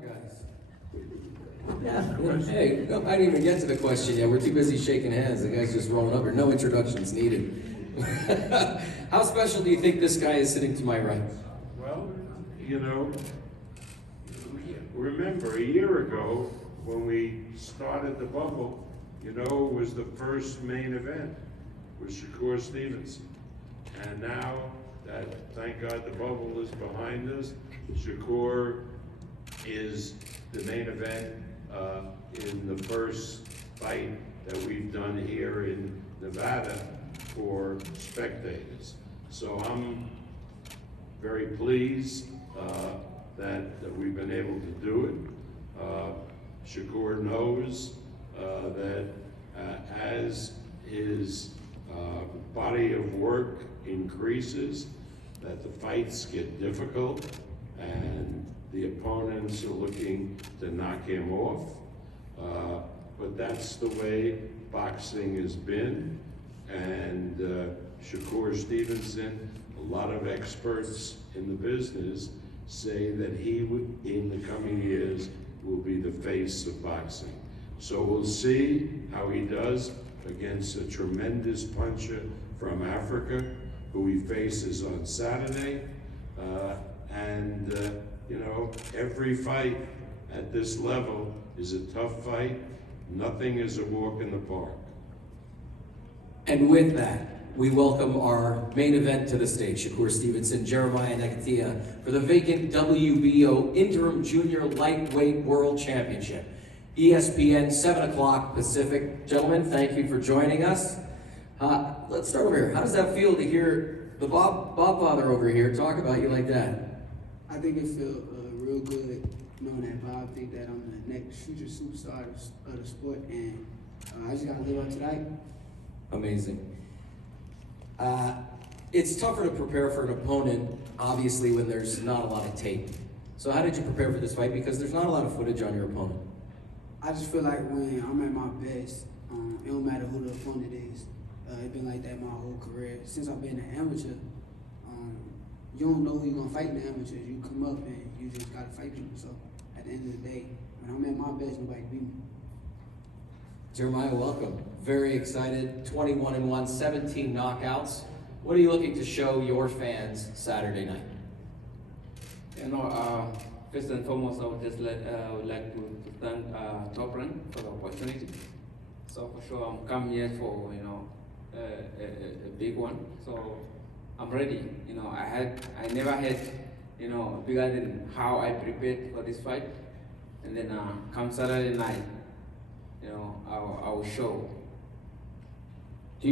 Guys. Yeah. Hey, no, I didn't even get to the question yet. We're too busy shaking hands. The guy's just rolling over. No introductions needed. How special do you think this guy is sitting to my right? Well, remember a year ago when we started the bubble, it was the first main event with Shakur Stevenson. And now that, thank God, the bubble is behind us, Shakur is the main event in the first fight that we've done here in Nevada for spectators. So I'm very pleased that we've been able to do it. Shakur knows that as his body of work increases, that the fights get difficult and the opponents are looking to knock him off. But that's the way boxing has been. And Shakur Stevenson, a lot of experts in the business say that he would, in the coming years, will be the face of boxing. So we'll see how he does against a tremendous puncher from Africa, who he faces on Saturday. Every fight at this level is a tough fight. Nothing is a walk in the park. And with that, we welcome our main event to the stage, Shakur Stevenson, Jeremia Nakathila, for the vacant WBO Interim Junior Lightweight World Championship. ESPN, 7 o'clock Pacific. Gentlemen, thank you for joining us. Let's start over here. How does that feel to hear the Bob Father over here talk about you like that? I think it feels real good knowing that Bob think that I'm the next future superstar of the sport, and I just gotta live up to that. Amazing. It's tougher to prepare for an opponent, obviously, when there's not a lot of tape. So how did you prepare for this fight? Because there's not a lot of footage on your opponent. I just feel like when I'm at my best, it don't matter who the opponent is. It's been like that my whole career. Since I've been an amateur, you don't know who you're gonna fight in the amateurs. You come up and you just gotta fight people. So at the end of the day, when I'm at my best, nobody beat me. Jeremia, welcome. Very excited. 21-1, 17 knockouts. What are you looking to show your fans Saturday night? First and foremost, I would just would like to thank Top Rank for the opportunity. So for sure, I'm come here for a big one. So I'm ready. I never had bigger than how I prepared for this fight. And then come Saturday night, I will show. Do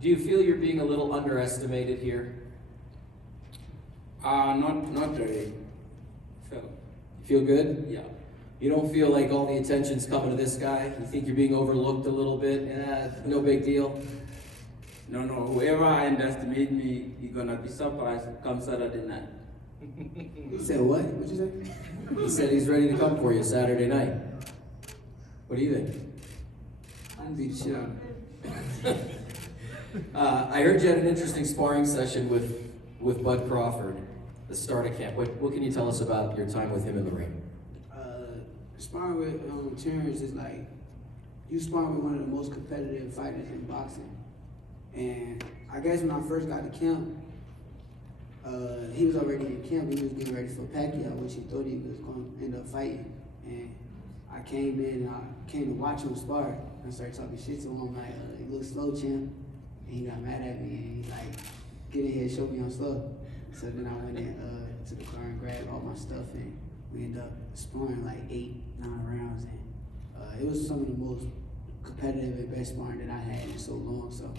you feel you're being a little underestimated here? Not really. You feel good? Yeah. You don't feel like all the attention's coming to this guy? You think you're being overlooked a little bit? No big deal? No. Whoever underestimate me, he's gonna be surprised come Saturday night. He said what? What'd you say? He said he's ready to come for you Saturday night. What do you think? I'm gonna beat the shit out of him. I heard you had an interesting sparring session with Bud Crawford, the start of camp. What can you tell us about your time with him in the ring? Sparring with Terrence is like, you sparring with one of the most competitive fighters in boxing. And I guess when I first got to camp, he was already in camp. He was getting ready for Pacquiao, which he thought he was going to end up fighting. And I came in and I came to watch him spar. I started talking shit to him, like, you look slow, champ. And he got mad at me and he's like, get in here, show me I'm slow. So then I went in to the car and grabbed all my stuff, and we ended up sparring like 8-9 rounds. And it was some of the most competitive and best sparring that I had in so long. So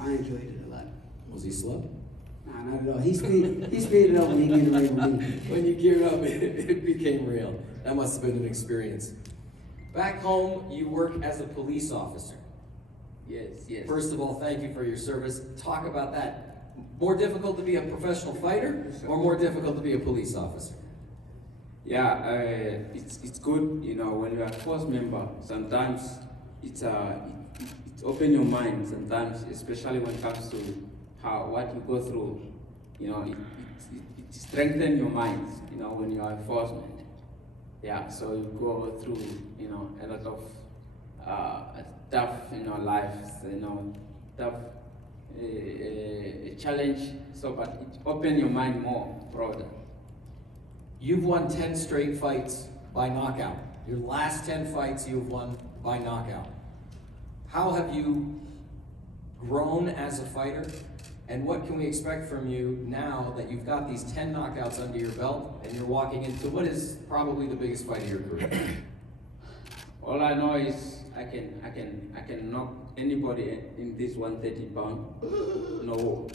I enjoyed it a lot. Was he slow? Nah, not at all. He speeded up when he get in the ring with me. When you geared up, it became real. That must have been an experience. Back home, you work as a police officer. Yes. First of all, thank you for your service. Talk about that. More difficult to be a professional fighter or more difficult to be a police officer? Yeah, it's good, when you're a force member, sometimes it opens your mind sometimes, especially when it comes to what you go through, it strengthens your mind, when you are enforcement. yeah, so you go through, you know, a lot of tough, you know, lives, you know, tough challenge. So, but it open your mind more broader. You've won 10 straight fights by knockout. Your last 10 fights you've won by knockout. How have you grown as a fighter? And what can we expect from you now that you've got these 10 knockouts under your belt and you're walking into what is probably the biggest fight of your career? All I know is I can knock anybody in this 130 pound. No,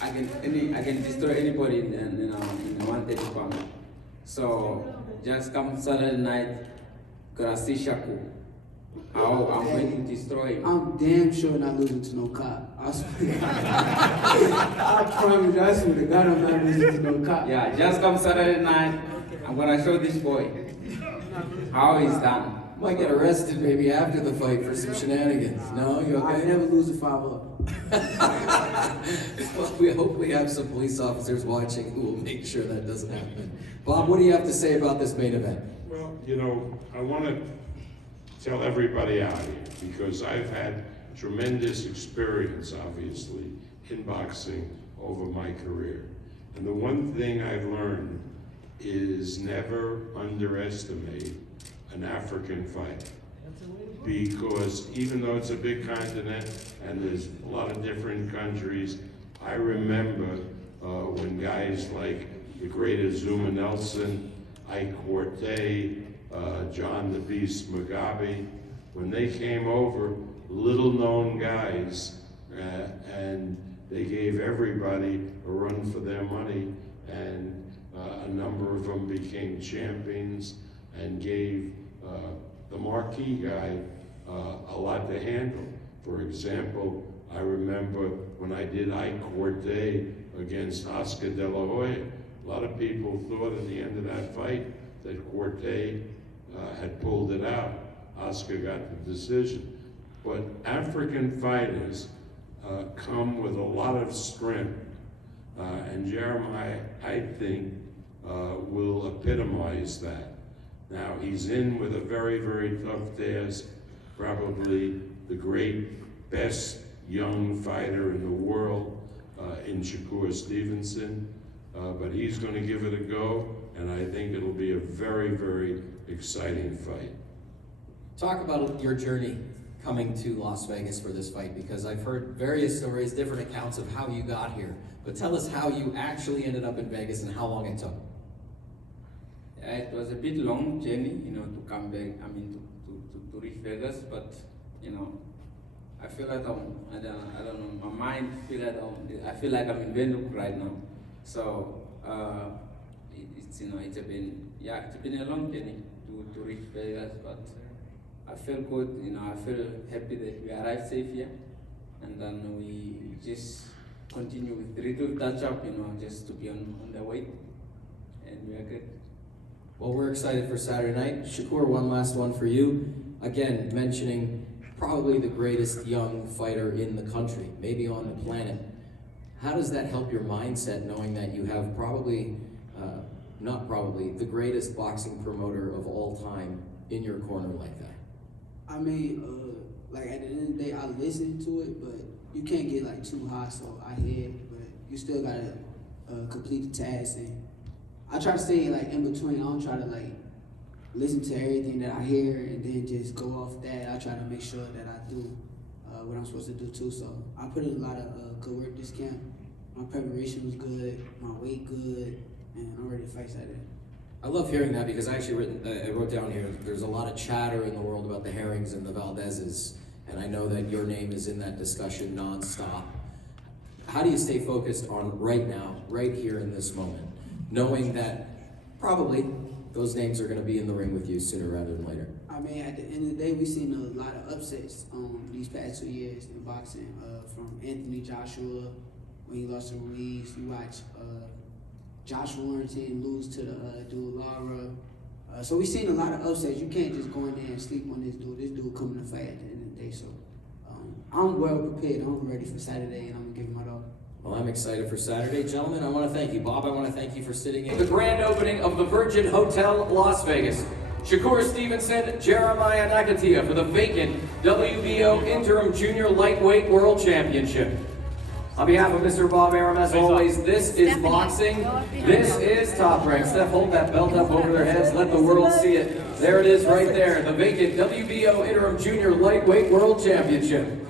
I can destroy anybody in the 130 pound. So just come Saturday night, gonna see Shakur. How I'm going to destroy him. I'm damn sure not losing to no cop. I swear. I promise you, I swear to God, I'm not losing to no cop. Yeah, just come Saturday night. I'm gonna show this boy how he's done. Might get arrested maybe after the fight for some shenanigans. No, you I okay? never lose a 5-0. Well, we hope we have some police officers watching who will make sure that doesn't happen. Bob, what do you have to say about this main event? Well, you know, I want to tell everybody out here, because I've had tremendous experience, obviously, in boxing over my career. And the one thing I've learned is never underestimate an African fighter. Because even though it's a big continent and there's a lot of different countries, I remember when guys like the great Azuma Nelson, Ike Corte, John the Beast Mugabe, when they came over, little known guys, and they gave everybody a run for their money, and a number of them became champions and gave the marquee guy a lot to handle. For example, I remember when I did Ike Corte against Oscar De La Hoya, a lot of people thought at the end of that fight that Corte had pulled it out. Oscar got the decision. But African fighters come with a lot of strength, and Jeremiah, I think, will epitomize that. Now, he's in with a very, very tough task, probably the great, best young fighter in the world in Shakur Stevenson, but he's going to give it a go, and I think it'll be a very, very exciting fight. Talk about your journey coming to Las Vegas for this fight, because I've heard various stories, different accounts of how you got here. But tell us how you actually ended up in Vegas and how long it took. It was a bit long journey, you know, to come back, I mean, to reach Vegas, but, you know, I feel like I don't know, my mind I feel like I'm in Venuk right now. So, it's, you know, it's been a long journey to reach Vegas, but I feel good, you know, I feel happy that we arrived safe here, and then we just continue with little touch up, you know, just to be on the way, and we are good. Well, we're excited for Saturday night. Shakur, one last one for you. Again, mentioning probably the greatest young fighter in the country, maybe on the planet. How does that help your mindset, knowing that you have probably, the greatest boxing promoter of all time in your corner like that? I mean, like at the end of the day, I listen to it, but you can't get like too high, so I hear it, but you still gotta complete the task. And I try to stay like in between. I don't try to like listen to everything that I hear and then just go off that. I try to make sure that I do what I'm supposed to do too. So I put in a lot of good work this camp. My preparation was good, my weight good, and I'm ready to fight Saturday. I love hearing that, because I actually I wrote down here, there's a lot of chatter in the world about the Herrings and the Valdezes, and I know that your name is in that discussion nonstop. How do you stay focused on right now, right here in this moment, knowing that probably those names are going to be in the ring with you sooner rather than later? I mean, at the end of the day, we've seen a lot of upsets these past 2 years in boxing, from Anthony Joshua, when he lost to Ruiz. You watch Josh Warrington lose to the dude Lara. So we've seen a lot of upsets. You can't just go in there and sleep on this dude. This dude coming to fight at the end of the day. So I'm well prepared. I'm ready for Saturday, and I'm gonna give him my all. Well, I'm excited for Saturday. Gentlemen, I want to thank you. Bob, I want to thank you for sitting in. The grand opening of the Virgin Hotel Las Vegas. Shakur Stevenson, Jeremia Nakathila for the vacant WBO Interim Junior Lightweight World Championship. On behalf of Mr. Bob Arum, as always, this is boxing. This is Top Rank. Steph, hold that belt up over their heads. Let the world see it. There it is right there. The vacant WBO Interim Junior Lightweight World Championship.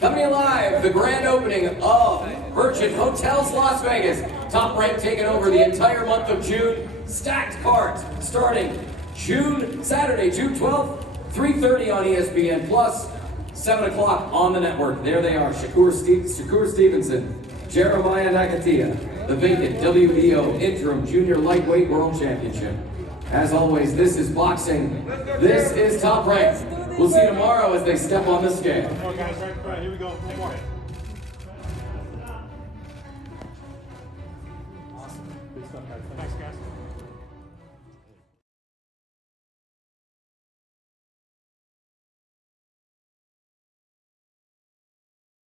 Coming live, the grand opening of Virgin Hotels Las Vegas. Top Rank taking over the entire month of June. Stacked cards starting Saturday, June 12th, 3:30 on ESPN Plus, 7 o'clock on the network. There they are, Shakur Stevenson, Jeremia Nakathila, the vacant WBO Interim Junior Lightweight World Championship. As always, this is boxing. This is Top Rank. We'll see you tomorrow as they step on the scale. Come on, guys, right, here we go. One more.